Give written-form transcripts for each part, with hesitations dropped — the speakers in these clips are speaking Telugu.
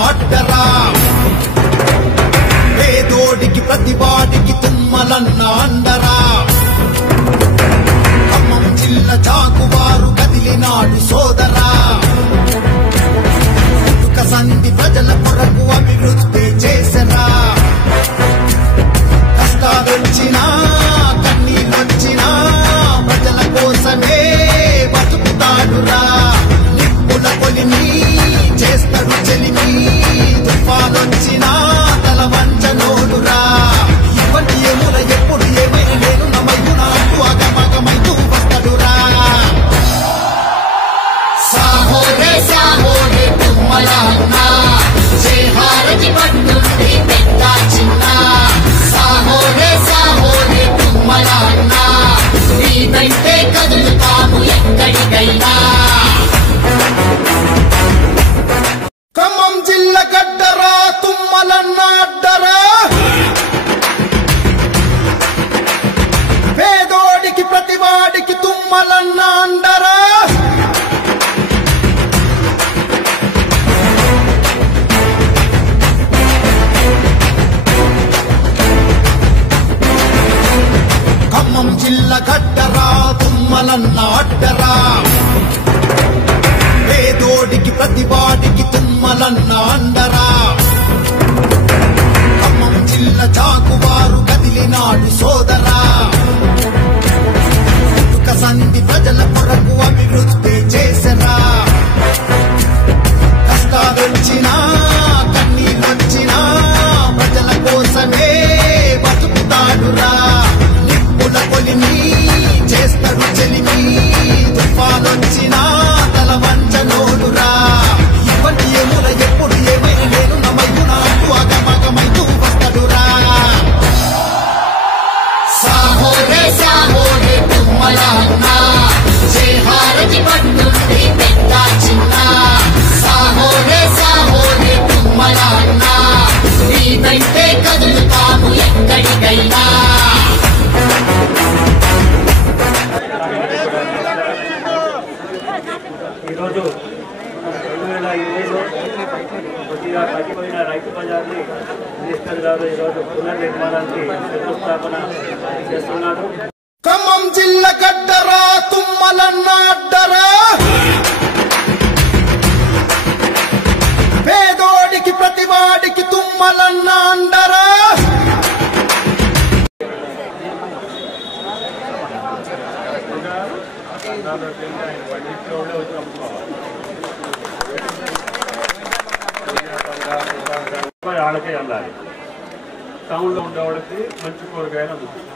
అడ్డరా పేదోడికి ప్రతివాడికి తుమ్మలన్న అండరా ఖమ్మం జిల్లా జాగువారు కదిలినాడు సోదరా పుట్టుక సంధి ప్రజల కొరకు అభివృద్ధి చేసరా కష్టాలొచ్చినా కన్నీళ్ళొచ్చినా ప్రజల కోసమే బతుకుతాడురా నిప్పుల కొలిని చేస్తాడు చెలిమి తుఫానొచ్చినా తల వంచనోడురా ఇప్పటి ఏముల ఎప్పుడు ఏమైనా నేను నమయునా అంటూ అగమగమైతూ వస్తాడురా సాహోరే సాహోరే తుమ్మలన్నా చేహారకి పట్టుండి పెద్ద చిన్న సాహోరే సాహోరే తుమ్మలన్నా నీకంటే కదులుతాము ఎక్కడికైనా ఖమ్మం జిల్లా గడ్డరా తుమ్మలన్న అడ్డరా పేదోడికి ప్రతివాడికి తుమ్మలన్న అండరా ఖమ్మం జిల్లా గడ్డరా తుమ్మలన్న అడ్డరా పేదోడికి ప్రతివాడికి తుమ్మలన్న అండరా ఖమ్మం జిల్లా జాగువారు కదిలినాడు సోదరా పుట్టుక సంధి ప్రజల కొరకు అభివృద్ధి చేసరా కష్టాలొచ్చినా కన్నీళ్ళొచ్చినా ప్రజల కోసమే బతుకుతాడురా నిప్పుల కొలిని చేస్తాడు చెలిమి తుఫానొచ్చినా తల వంచనోడురా ఇప్పటి ఏముల ఎప్పుడు ఏమైనా నేను నమయునా అంటూ అగమగమైతూ వస్తాడురా ఈరోజు 2020లో కొద్దిగా తగ్గిపోయిన రైతు బజార్ని మినిస్టర్ గారు ఈరోజు పునర్నిర్మాణానికి శంకుస్థాపన చేస్తున్నారు. ఖమ్మం జిల్లా గడ్డరా తుమ్మలన్న అడ్డరా, పేదోడికి ప్రతివాడికి తుమ్మలన్న అండరా. వాళ్ళకే వెళ్ళాలి. టౌన్లో ఉండేవాళ్ళకి మంచి కూరగాయలు అందుతుంది,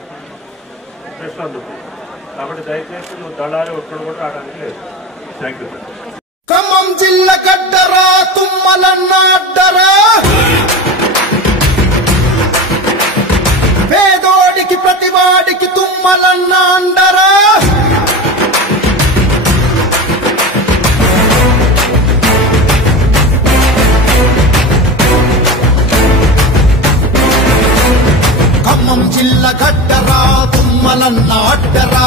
ఫ్రెష్ అందుతుంది. కాబట్టి దయచేసి నువ్వు దళారి ఒక్కడు కూడా రావడానికి లేదు. Thank you. ఖమ్మం జిల్లా గడ్డరా తుమ్మలన్న అడ్డరా, పేదోడికి ప్రతివాడికి తుమ్మలన్న అండరా. ఖమ్మం జిల్లా గడ్డరా తుమ్మలన్న అడ్డరా,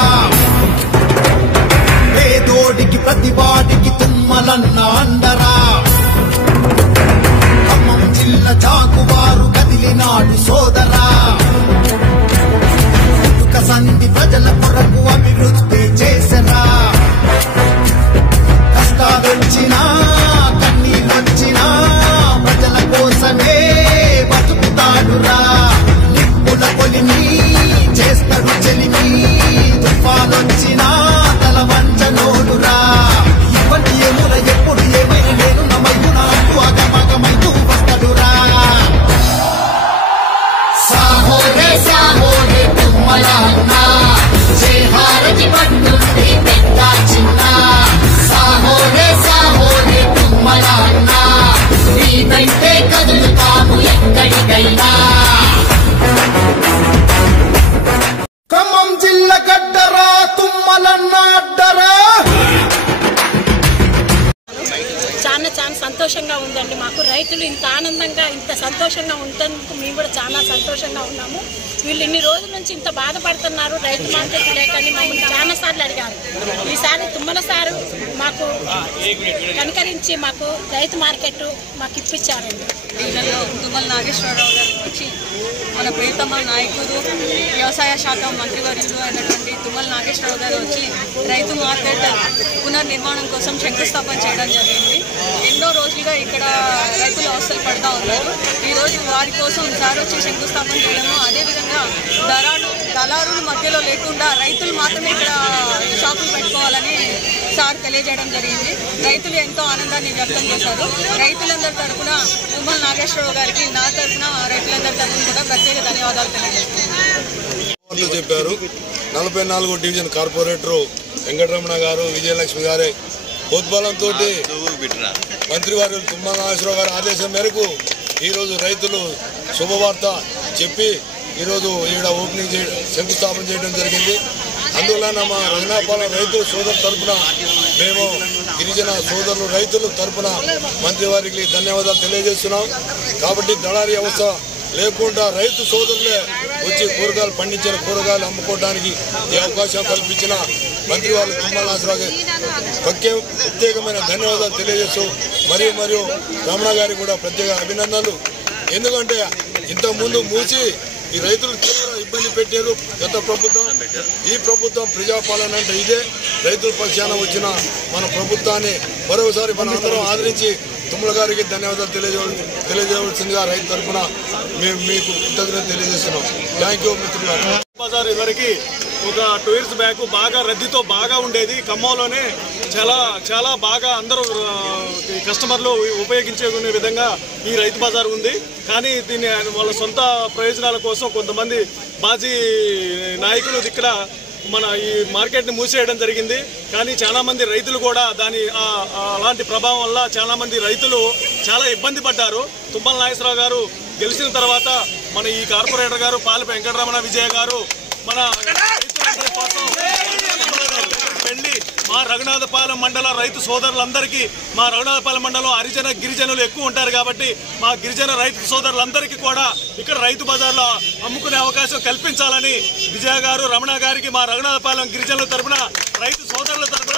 పేదోడికి ప్రతివాడికి తుమ్మలన్న అండరా. ఖమ్మం జిల్లా జాగువారు కదిలినాడు సోదరా, పుట్టుక సంధి ప్రజల కొరకు అభివృద్ధి చేసరా. కష్టాలొచ్చినా కన్నీళ్ళొచ్చినా ప్రజల కోసమే బతుకుతాడురా. నిప్పుల కొలిమి చేస్తాడు చెలిమి, తుఫానొచ్చినా తల వంచనోడురా. ఇవ్వండి ఏముల ఎప్పుడు ఏమైనా నేను నమ్మయునా అంటూ అగమగమైతూ వస్తాడురా. సాహోరే సాహోరే తుమ్మలన్న, చేహారకి పట్టుండి పెద్ద చిన్న. సాహోరే సాహోరే తుమ్మలన్న, నీదంటే కదులుతాము ఎక్కడికైనా. ఖమ్మం జిల్లా గడ్డరా తుమ్మలన్న అడ్డరా. చాలా సంతోషంగా ఉందండి. మాకు రైతులు ఇంత ఆనందంగా ఇంత సంతోషంగా ఉంటందుకు మేము కూడా చాలా సంతోషంగా ఉన్నాము. వీళ్ళు ఇన్ని రోజుల నుంచి ఇంత బాధపడుతున్నారు రైతు మార్కెట్ లేకని మమ్మల్ని చాలా సార్లు అడిగారు. ఈసారి తుమ్మల సారు మాకు కనికరించి మాకు రైతు మార్కెట్ మాకు ఇప్పించారండి. వీళ్ళలో తుమ్మల నాగేశ్వరరావు గారు వచ్చి మన ప్రియతమ నాయకుడు వ్యవసాయ శాఖ మంత్రివర్యులు అయినటువంటి తుమ్మల నాగేశ్వరరావు గారు వచ్చి రైతు మార్కెట్ పునర్నిర్మాణం కోసం శంకుస్థాపన చేయడం జరిగింది. ఎన్నో రోజులుగా ఇక్కడ రైతులు అవస్థలు పడుతూ ఉన్నారు. ఈరోజు వారి కోసం సార్ వచ్చి శంకుస్థాపన చేయడము, అదేవిధంగా దళారుల మధ్యలో లేకుండా రైతులు మాత్రమే ఇక్కడ షాపులు పెట్టుకోవాలని సార్ తెలియజేయడం జరిగింది. రైతులు ఎంతో ఆనందాన్ని వ్యక్తం చేశారు. రైతులందరి తరఫున తుమ్మల నాగేశ్వరరావు గారికి నా తరఫున రైతులందరి తరఫున కూడా ప్రత్యేక ధన్యవాదాలు తెలియజేస్తున్నాను. చెప్పారు 44వ డివిజన్ కార్పొరేటర్ వెంకటరమణ గారు, విజయలక్ష్మి గారే ఉద్బలంతో మంత్రివారు తుమ్మల నాగేశ్వరరావు గారి ఆదేశం మేరకు ఈరోజు రైతులు శుభవార్త చెప్పి ఈరోజు ఈడ ఓపెనింగ్ శంకుస్థాపన చేయడం జరిగింది. అందువలన మా రఘునాథపాలెం రైతుల సోదరుల తరఫున మేము గిరిజన సోదరులు రైతుల తరఫున మంత్రివారికి ధన్యవాదాలు తెలియజేస్తున్నాం. కాబట్టి దళారీ వ్యవస్థ లేకుండా రైతు సోదరులే వచ్చి కూరగాయలు పండించిన కూరగాయలు అమ్ముకోవడానికి ఈ అవకాశం కల్పించిన మంత్రివారు తుమ్మల నాగేశ్వరరావు ప్రత్యేకమైన ధన్యవాదాలు తెలియజేస్తూ మరియు రమణ గారికి కూడా ప్రత్యేక అభినందనలు. ఎందుకంటే ఇంతకుముందు మూసి ఈ రైతులు తీవ్ర ఇబ్బంది పెట్టారు గత ప్రభుత్వం. ఈ ప్రభుత్వం ప్రజాపాలన అంటే ఇదే. రైతుల పక్షాన వచ్చిన మన ప్రభుత్వాన్ని మరోసారి మన అందరం ఆదరించి తుమ్మల గారికి ధన్యవాదాలు తెలియజేయవలసిందిగా రైతు తరఫున మేము మీకు కృతజ్ఞత తెలియజేస్తున్నాం. థ్యాంక్ యూ మిత్రులారా. బజార్ ఇవరికి ఒక 2 years బ్యాక్ బాగా రద్దీతో బాగా ఉండేది. ఖమ్మంలోనే చాలా బాగా అందరూ కస్టమర్లు ఉపయోగించుకునే విధంగా ఈ రైతు బజార్ ఉంది. కానీ దీన్ని వాళ్ళ సొంత ప్రయోజనాల కోసం కొంతమంది మాజీ నాయకులు ఇక్కడ మన ఈ మార్కెట్ని మూసేయడం జరిగింది. కానీ చాలా మంది రైతులు కూడా అలాంటి ప్రభావం వల్ల చాలా మంది రైతులు చాలా ఇబ్బంది పడ్డారు. తుమ్మల నాగేశ్వరరావు గారు గెలిచిన తర్వాత మన ఈ కార్పొరేటర్ గారు పాలె వెంకటరమణ విజయ గారు మన రైతులందరి కోసం వెళ్ళి మా రఘునాథపాలెం మండల రైతు సోదరులందరికీ, మా రఘునాథపాలెం మండలం హరిజన గిరిజనులు ఎక్కువ ఉంటారు కాబట్టి మా గిరిజన రైతు సోదరులందరికీ కూడా ఇక్కడ రైతు బజార్లో అమ్ముకునే అవకాశం కల్పించాలని విజయ గారు, రమణ గారికి మా రఘునాథపాలెం గిరిజనుల తరఫున రైతు సోదరుల తరఫున